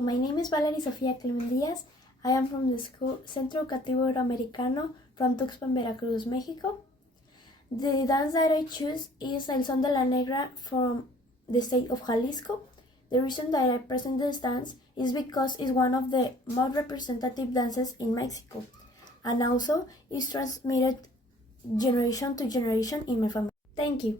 My name is Valerie Sofia Clemen Diaz. I am from the school Centro Educativo Americano from Tuxpan, Veracruz, Mexico. The dance that I choose is El Son de la Negra from the state of Jalisco. The reason that I present this dance is because it's one of the most representative dances in Mexico, and also is transmitted generation to generation in my family. Thank you.